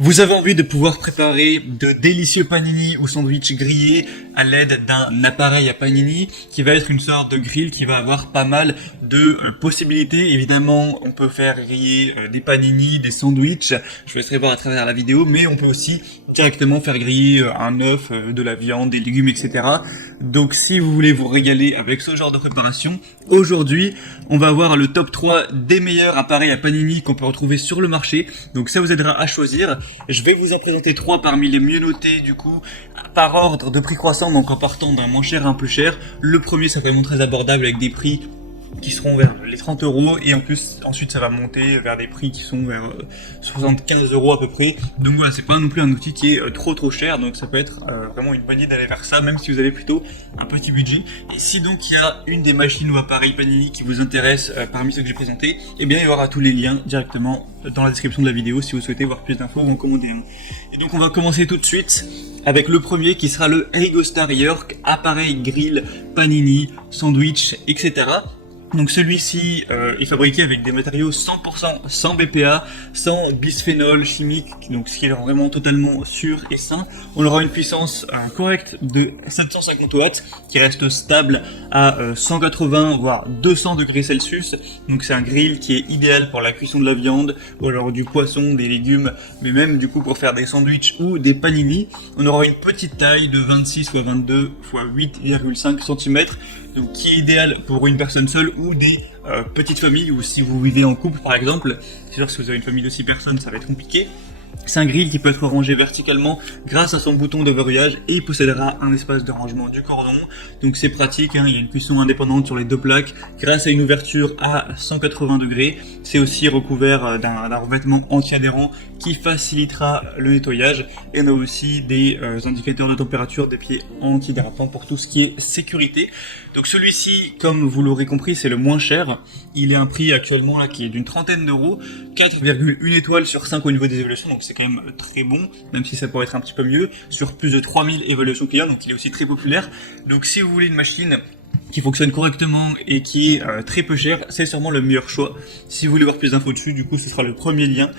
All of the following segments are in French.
Vous avez envie de pouvoir préparer de délicieux panini ou sandwichs grillés à l'aide d'un appareil à panini qui va être une sorte de grill qui va avoir pas mal de possibilités. Évidemment, on peut faire griller des panini, des sandwichs, je vous laisserai voir à travers la vidéo, mais on peut aussi directement faire griller un œuf, de la viande, des légumes, etc. Donc si vous voulez vous régaler avec ce genre de préparation, aujourd'hui, on va voir le top 3 des meilleurs appareils à panini qu'on peut retrouver sur le marché. Donc ça vous aidera à choisir. Je vais vous en présenter 3 parmi les mieux notés du coup, par ordre de prix croissant, donc en partant d'un moins cher à un plus cher. Le premier, c'est vraiment très abordable avec des prix qui seront vers les 30 € et en plus ensuite ça va monter vers des prix qui sont vers 75 € à peu près. Donc voilà, c'est pas non plus un outil qui est trop cher, donc ça peut être vraiment une bonne idée d'aller vers ça, même si vous avez plutôt un petit budget. Et si donc il y a une des machines ou appareils Panini qui vous intéresse parmi ceux que j'ai présentés, eh bien il y aura tous les liens directement dans la description de la vidéo si vous souhaitez voir plus d'infos ou en commander un. Et donc on va commencer tout de suite avec le premier qui sera le Rigostar York, appareil grill, panini, sandwich, etc. Donc celui-ci est fabriqué avec des matériaux 100% sans BPA, sans bisphénol chimique, donc ce qui est vraiment totalement sûr et sain. On aura une puissance correcte de 750 watts qui reste stable à 180 voire 200 degrés Celsius. Donc c'est un grill qui est idéal pour la cuisson de la viande ou alors du poisson, des légumes, mais même du coup pour faire des sandwichs ou des panini. On aura une petite taille de 26 x 22 x 8,5 cm. Donc qui est idéal pour une personne seule ou des petites familles, ou si vous vivez en couple par exemple. C'est sûr que si vous avez une famille de 6 personnes, ça va être compliqué. C'est un grill qui peut être rangé verticalement grâce à son bouton de verrouillage et il possédera un espace de rangement du cordon. Donc c'est pratique, hein, il y a une cuisson indépendante sur les deux plaques grâce à une ouverture à 180 degrés. C'est aussi recouvert d'un revêtement anti-adhérent qui facilitera le nettoyage. Et on a aussi des indicateurs de température des pieds antidérapants pour tout ce qui est sécurité. Donc celui-ci, comme vous l'aurez compris, c'est le moins cher. Il est un prix actuellement là qui est d'une trentaine d'euros, 4,1 étoiles sur 5 au niveau des évaluations, donc c'est quand même très bon, même si ça pourrait être un petit peu mieux, sur plus de 3000 évaluations clients, donc il est aussi très populaire. Donc si vous voulez une machine qui fonctionne correctement et qui est très peu cher, c'est sûrement le meilleur choix. Si vous voulez voir plus d'infos dessus, du coup ce sera le premier lien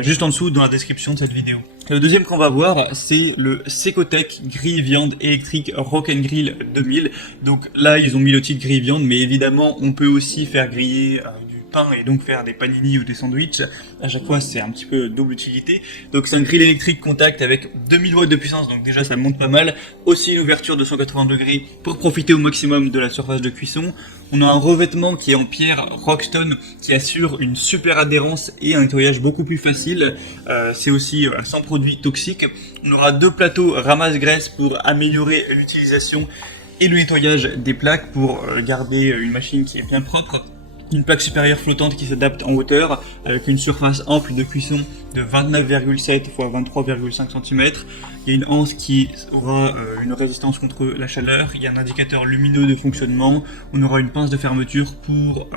juste en dessous dans la description de cette vidéo. Le deuxième qu'on va voir, c'est le Secotech grille viande électrique Rock and Grill 2000. Donc là ils ont mis le titre grille viande, mais évidemment on peut aussi faire griller du pain et donc faire des panini ou des sandwichs. À chaque fois c'est un petit peu double utilité. Donc c'est un grill électrique contact avec 2000 watts de puissance, donc déjà ça monte pas mal. Aussi une ouverture de 180 degrés pour profiter au maximum de la surface de cuisson. On a un revêtement qui est en pierre Rockstone qui assure une super adhérence et un nettoyage beaucoup plus facile. C'est aussi sans produits toxiques. On aura deux plateaux ramasse-graisse pour améliorer l'utilisation et le nettoyage des plaques pour garder une machine qui est bien propre. Une plaque supérieure flottante qui s'adapte en hauteur avec une surface ample de cuisson de 29,7 x 23,5 cm. Il y a une anse qui aura une résistance contre la chaleur. Il y a un indicateur lumineux de fonctionnement. On aura une pince de fermeture pour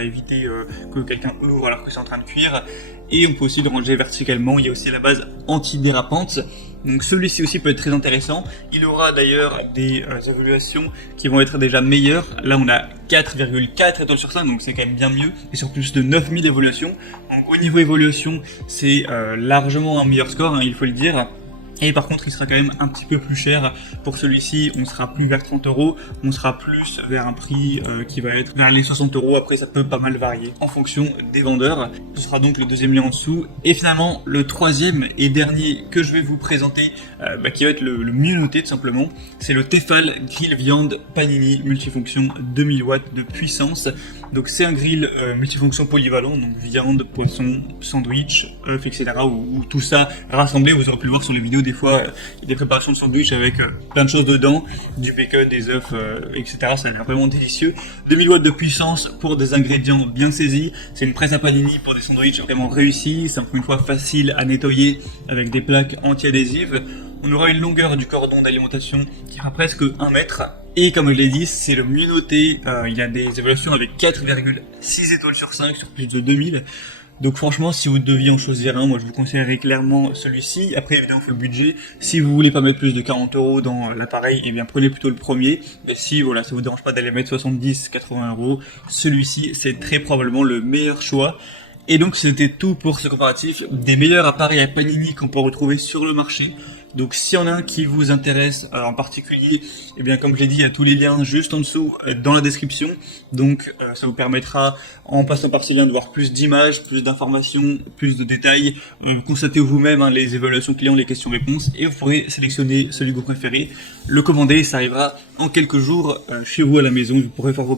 éviter que quelqu'un ouvre alors que c'est en train de cuire. Et on peut aussi le ranger verticalement. Il y a aussi la base antidérapante. Donc celui-ci aussi peut être très intéressant. Il aura d'ailleurs des évaluations qui vont être déjà meilleures. Là on a 4,4 étoiles sur 5, donc c'est quand même bien mieux. Et sur plus de 9000 évaluations. Donc au niveau évaluation, c'est largement un meilleur score, hein, il faut le dire. Et par contre, il sera quand même un petit peu plus cher. Pour celui-ci, on sera plus vers 30 €, on sera plus vers un prix qui va être vers les 60 €. Après, ça peut pas mal varier en fonction des vendeurs. Ce sera donc le deuxième lien en dessous. Et finalement, le troisième et dernier que je vais vous présenter, qui va être le mieux noté tout simplement, c'est le Tefal Grill Viande Panini Multifonction 2000 watts de puissance. Donc c'est un grill multifonction polyvalent, donc viande, poisson, sandwich, œufs, etc. Ou tout ça rassemblé. Vous aurez pu le voir sur les vidéos, des fois il y a des préparations de sandwich avec plein de choses dedans, du bacon, des œufs, etc. Ça a l'air vraiment délicieux. 2000 watts de puissance pour des ingrédients bien saisis. C'est une presse à panini pour des sandwichs vraiment réussis. C'est encore une fois facile à nettoyer avec des plaques anti-adhésives. On aura une longueur du cordon d'alimentation qui fera presque 1 mètre. Et comme je l'ai dit, c'est le mieux noté. Il y a des évaluations avec 4,6 étoiles sur 5 sur plus de 2000. Donc franchement, si vous deviez en choisir un, moi je vous conseillerais clairement celui-ci. Après évidemment, il faut le budget. Si vous voulez pas mettre plus de 40 € dans l'appareil, eh bien prenez plutôt le premier. Mais si voilà, ça vous dérange pas d'aller mettre 70-80 €, celui-ci c'est très probablement le meilleur choix. Et donc c'était tout pour ce comparatif des meilleurs appareils à Panini qu'on peut retrouver sur le marché. Donc s'il y en a un qui vous intéresse en particulier, eh bien comme je l'ai dit, il y a tous les liens juste en dessous dans la description. Donc ça vous permettra, en passant par ces liens, de voir plus d'images, plus d'informations, plus de détails. Constatez vous-même les évaluations clients, les questions-réponses, et vous pourrez sélectionner celui que vous préférez, le commander, et ça arrivera en quelques jours chez vous à la maison. Vous pourrez faire vos